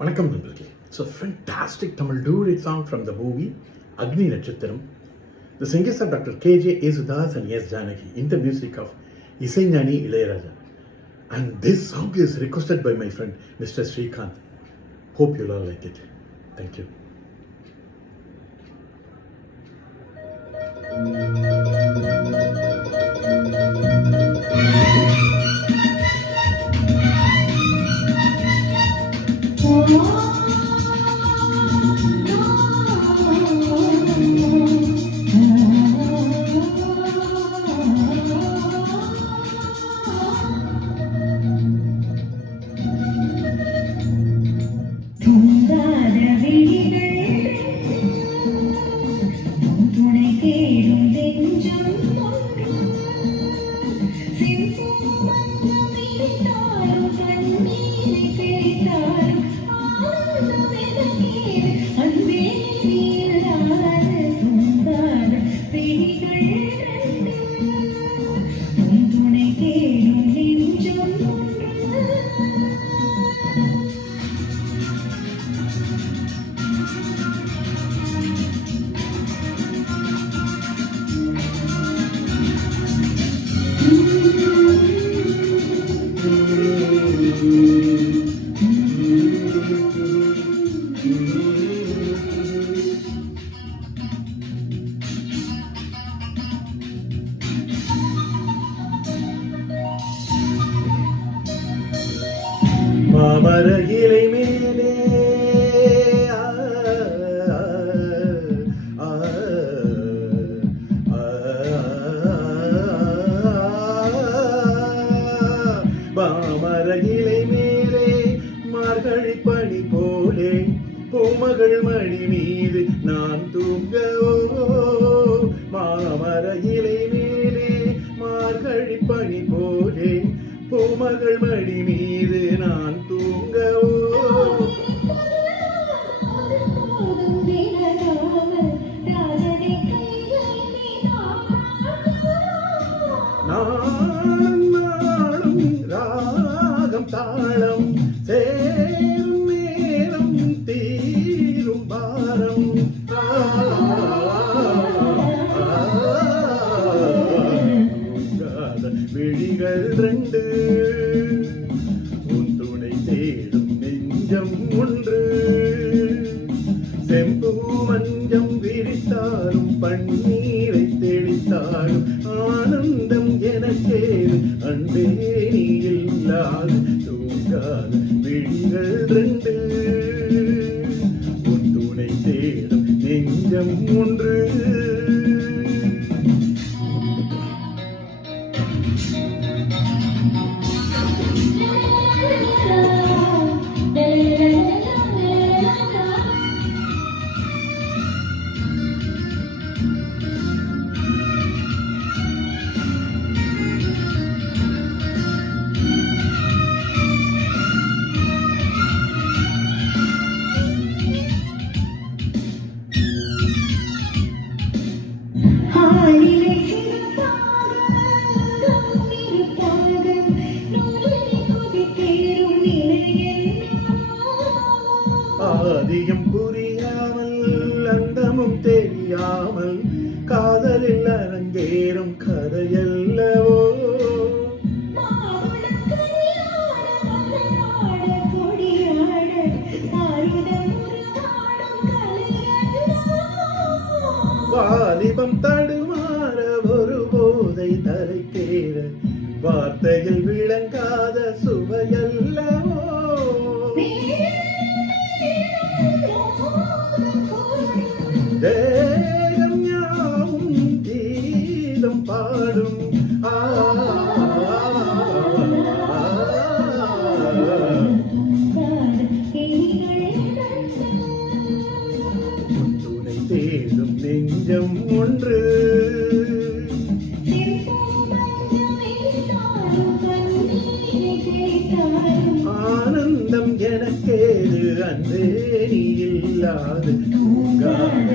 வணக்கம் நண்பர்களே. It's a fantastic Tamil duet song from the movie Agni Natchathiram. The singers are Dr. K.J. Yesudas and S. Janaki in the music of Isaignani Ilayaraja. And this song is requested by my friend Mr. Srikanth. Hope you'll all like it. Thank you. மாமர இலை மேலே மாமர இலை மேலே மார்கழி பனி போலே பூமகள் மணி மீது நான் தூங்கவோ. மாமர இலை மேலே மார்கழி பனி போலே பூமகள் மணி மீது நான் தூங்கவோ. நாளும் நாளும் ராகம் தாளம் சேரும் நேரம் தீரும் பாரம். விழிகள் ரெண்டு உன் துணை தேடும் நெஞ்சம் ஒன்று. செம்பு மஞ்சம் விரித்தாலும் பன்னீரை தெளித்தாலும் ஆனந்தம் எனக்கேது அன்பே நீ இல்லாது தூங்காத விழிகள் ரெண்டு உன் துணை தேடும் நெஞ்சம் ஒன்று. ஆதியும் புரியாமல் அந்தமும் தெரியாமல் காதலில் அரங்கேறும் கதையல்லவோ. வாலிபம் தடுமாற ஒரு போதை தலைக்கேற வார்த்தையில் விளங்காத சுவையல்லவோ. தேகம் யாவும் கீதம் பாடும் துணை தேடும் நெஞ்சம் ஒன்று. ஆனந்தம் எனக்கேது அன்பே நீ இல்லாது தூங்காத